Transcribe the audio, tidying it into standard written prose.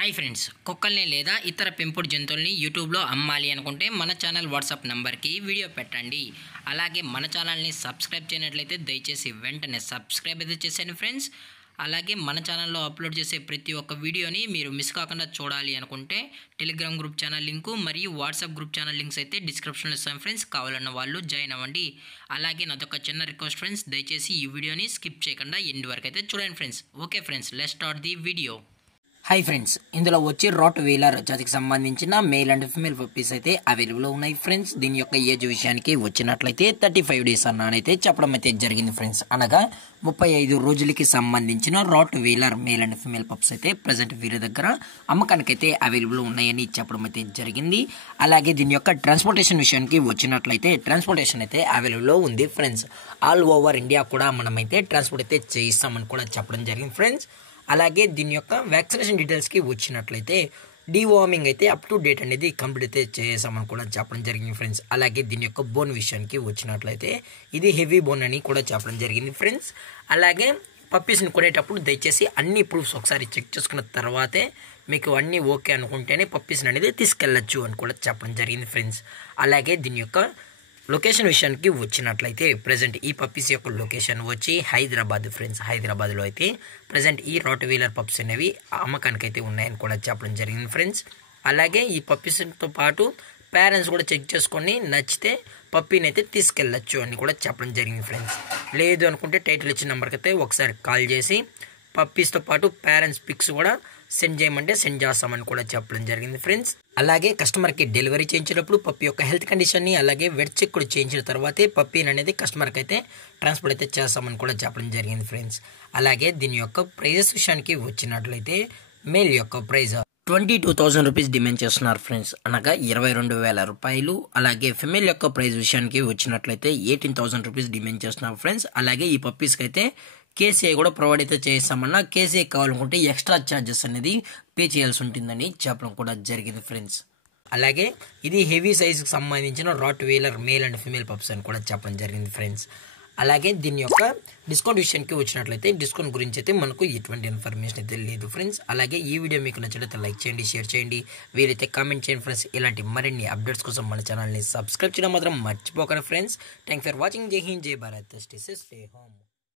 Hi friends, కుక్కల్ని లేదా ఇతర పెంపుడు జంతువుల్ని యూట్యూబ్లో అమ్మాలి అనుకుంటే మన ఛానల్ వాట్సాప్ నెంబర్కి వీడియో పెట్టండి. అలాగే మన ఛానల్ని సబ్స్క్రైబ్ చేయనట్లయితే దయచేసి వెంటనే సబ్స్క్రైబ్ అయితే చేసేయండి ఫ్రెండ్స్. అలాగే మన ఛానల్లో అప్లోడ్ చేసే ప్రతి ఒక్క వీడియోని మీరు మిస్ కాకుండా చూడాలి అనుకుంటే టెలిగ్రామ్ గ్రూప్ ఛానల్ లింకు మరియు వాట్సాప్ గ్రూప్ ఛానల్ లింక్స్ అయితే డిస్క్రిప్షన్లో ఇస్తాను ఫ్రెండ్స్. కావాలన్న వాళ్ళు జాయిన్ అవ్వండి. అలాగే నాదొక చిన్న రిక్వెస్ట్ ఫ్రెండ్స్, దయచేసి ఈ వీడియోని స్కిప్ చేయకుండా ఎండ్ వరకు అయితే చూడండి friends. Okay friends, let's start the video. Hi friends, ఇందులో వచ్చి రాట్ వీలర్ జాతికి సంబంధించిన మేల్ అండ్ ఫిమేల్ పప్పీస్ అయితే అవైలబుల్ ఉన్నాయి ఫ్రెండ్స్. దీని యొక్క ఏజ్ విషయానికి వచ్చినట్లయితే 35 days అన్నానైతే చెప్పడం అయితే జరిగింది ఫ్రెండ్స్. అనగా 35 రోజులకి సంబంధించిన rottweiler male and female pups అయితే ప్రజెంట్ వీరి దగ్గర అమ్మకానికి అయితే అవైలబుల్ ఉన్నాయని చెప్పడం అయితే జరిగింది. అలాగే దీని యొక్క ట్రాన్స్పోర్టేషన్ విషయానికి వచ్చినట్లయితే ట్రాన్స్పోర్టేషన్ అయితే అవైలబుల్ ఉంది ఫ్రెండ్స్. ఆల్ ఓవర్ ఇండియా కూడా మనమైతే ట్రాన్స్పోర్ట్ అయితే చేయిస్తామని కూడా చెప్పడం జరిగింది ఫ్రెండ్స్. అలాగే దీని యొక్క వ్యాక్సినేషన్ డీటెయిల్స్కి వచ్చినట్లయితే డీవార్మింగ్ అయితే అప్ టు డేట్ అనేది కంప్లీట్ అయితే చేసామని కూడా చెప్పడం జరిగింది ఫ్రెండ్స్. అలాగే దీని యొక్క బోన్ విషయానికి వచ్చినట్లయితే ఇది హెవీ బోన్ అని కూడా చెప్పడం జరిగింది ఫ్రెండ్స్. అలాగే పప్పీస్ని కొనేటప్పుడు దయచేసి అన్ని ప్రూఫ్స్ ఒకసారి చెక్ చేసుకున్న తర్వాతే మీకు అన్నీ ఓకే అనుకుంటేనే పప్పీస్ని అనేది తీసుకెళ్ళచ్చు అని కూడా చెప్పడం జరిగింది ఫ్రెండ్స్. అలాగే దీని యొక్క లొకేషన్ విషయానికి వచ్చినట్లయితే ప్రజెంట్ ఈ పప్పీస్ యొక్క లొకేషన్ వచ్చి హైదరాబాద్ ఫ్రెండ్స్. హైదరాబాద్లో అయితే ప్రజెంట్ ఈ రాట్ వీలర్ పప్స్ అనేవి అమ్మకానికి అయితే ఉన్నాయని కూడా చెప్పడం జరిగింది ఫ్రెండ్స్. అలాగే ఈ పప్పీస్తో పాటు పేరెంట్స్ కూడా చెక్ చేసుకొని నచ్చితే పప్పీని అయితే తీసుకెళ్ళచ్చు అని కూడా చెప్పడం జరిగింది ఫ్రెండ్స్. లేదు అనుకుంటే టైటిల్ ఇచ్చిన నెంబర్కి అయితే ఒకసారి కాల్ చేసి పప్పీస్తో పాటు పేరెంట్స్ పిక్స్ కూడా సెండ్ చేయమంటే సెండ్ చేస్తామని కూడా చెప్పడం జరిగింది ఫ్రెండ్స్. అలాగే కస్టమర్కి డెలివరీ చేయించేటప్పుడు పప్పీ యొక్క హెల్త్ కండిషన్ని అలాగే వెట్ చెక్ కూడా చేయించిన తర్వాతే పప్పీని అనేది కస్టమర్కి అయితే ట్రాన్స్పోర్ట్ అయితే చేస్తామని కూడా చెప్పడం జరిగింది ఫ్రెండ్స్. అలాగే దీని యొక్క ప్రైజెస్ విషయానికి వచ్చినట్లయితే మేల్ యొక్క ప్రైజ్ 22,000 రూపీస్ డిమాండ్ చేస్తున్నారు ఫ్రెండ్స్, అనగా 22,000 రూపాయలు. అలాగే ఫిమేల్ యొక్క ప్రైజ్ విషయానికి వచ్చినట్లయితే 18,000 రూపీస్ డిమాండ్ చేస్తున్నారు ఫ్రెండ్స్. అలాగే ఈ పప్పీస్కి అయితే కేసీఐ కూడా ప్రొవైడ్ అయితే చేస్తామన్నా కేసీఐ కావాలనుకుంటే ఎక్స్ట్రా ఛార్జెస్ అనేది పే చేయాల్సి ఉంటుందని చెప్పడం కూడా జరిగింది ఫ్రెండ్స్. అలాగే ఇది హెవీ సైజుకి సంబంధించిన rottweiler male and female pups అని కూడా చెప్పడం జరిగింది ఫ్రెండ్స్. అలాగే దీని యొక్క డిస్కౌంట్ విషయానికి వచ్చినట్లయితే డిస్కౌంట్ గురించి అయితే మనకు ఎటువంటి ఇన్ఫర్మేషన్ అయితే లేదు ఫ్రెండ్స్. అలాగే ఈ వీడియో మీకు నచ్చినట్లయితే లైక్ చేయండి, షేర్ చేయండి, వీలైతే కామెంట్ చేయండి ఫ్రెండ్స్. ఇలాంటి మరిన్ని అప్డేట్స్ కోసం మన ఛానల్ని సబ్స్క్రైబ్ చేయడం మాత్రం మర్చిపోకండి ఫ్రెండ్స్. Thanks for watching. జై హింద్, జై భారత్, స్టే హోమ్.